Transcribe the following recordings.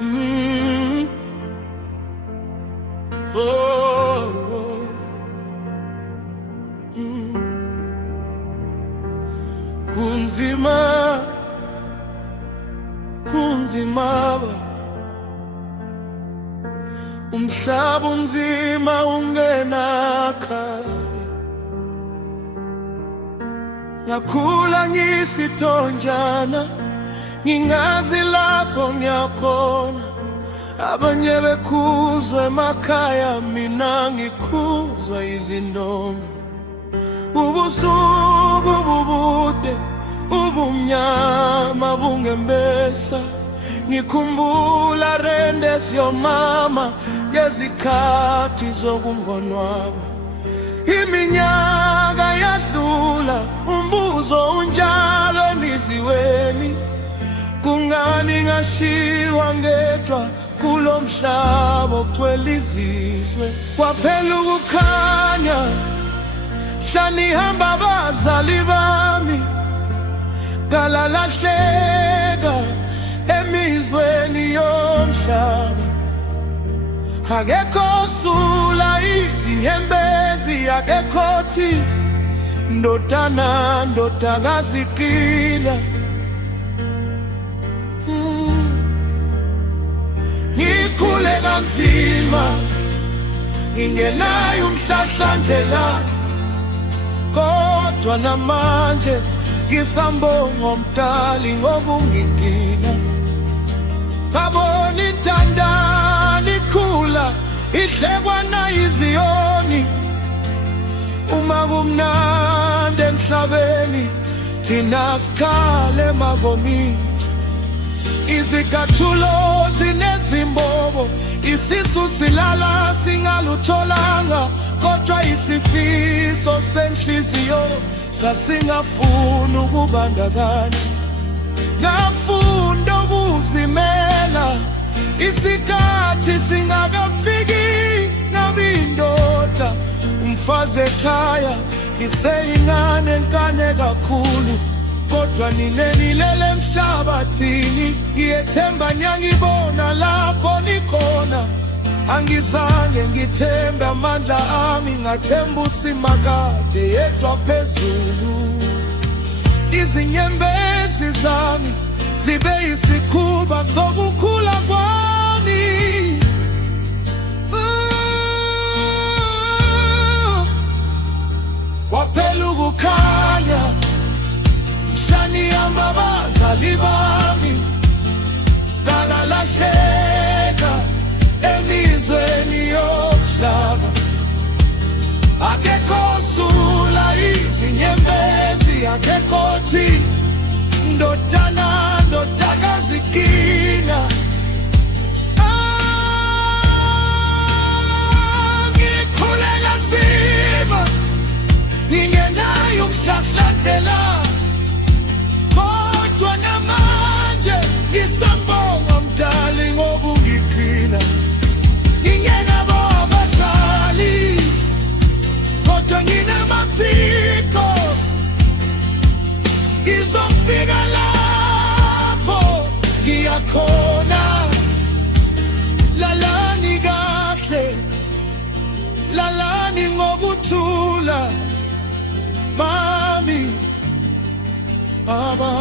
Mm. Oh, oh. Mm. Kunzima, kunzima umhlaba unzima ungenakha. Ngakhula ngisithonjana ngingazi lapho ngiyakhona. Abanye bekhuzwa emakhaya, mina ngikhuzwa izindomo. Ubusuku bubude, ubumnyama bungembesa. Ngikhumbula rende siyomama ngezikhathi zokungonwaba. Iminyaka yadlula, umbuzo unjalo emiziweni. Kungani ngashiwa ngedwa kulo mhlaba ogcwele izizwe? Kwaphela ukukhanya hlanihamba abazali bami, ngalalahleka emizweni yomhlaba. Akekho osula izihembezi, akekho thi ndodana ndodakazi qila. Ngikhule kanzima ngingenayo umhlahlandlela, kodwa namanje ngisambonga uMdali ngokungigcina. Ngabona intandane ikhula ihlekwa nayiziyoni. Uma kumnandi emhlabeni thina sikhale emabomini. Izicathulo zinezimbobo, isisu silala singalutholanga. Kodwa isifiso senhliziyo sasingafuna ukubandakanya. Ngafunda ukuzimela isikhathi singakafiki. Ngabe indoda umfazi ekhaya, ngiseyingane nkane kakhulu. Kodwa nilele emhlabathini, ngiyethemba nyangibona lapho nikhona. Angizange ngithembe amandla ami, ngathemba uSimakade yedwa phezulu. Izinyembezi zami zibe yisikhuba sokukhula kwami. Kwaphela ukukhanya hlanihamba abazali bami, ngalalahleka emizweni yomhlaba. Akekho osula izinyembezi, akekho thi ndodana ndodakazi qina. Ngikhule kanzima ngingenayo umhlahlandlela, kodwa namanje ngisambonga uMdali ngokungigcina. Ngingenabo abazali, kodwa nginamaphiko. Ngizofika lapho ngiyakhona. Lalani kahle, lalani ngokuthula. Mami, baba,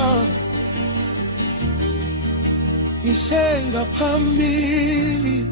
ngisengaphambili.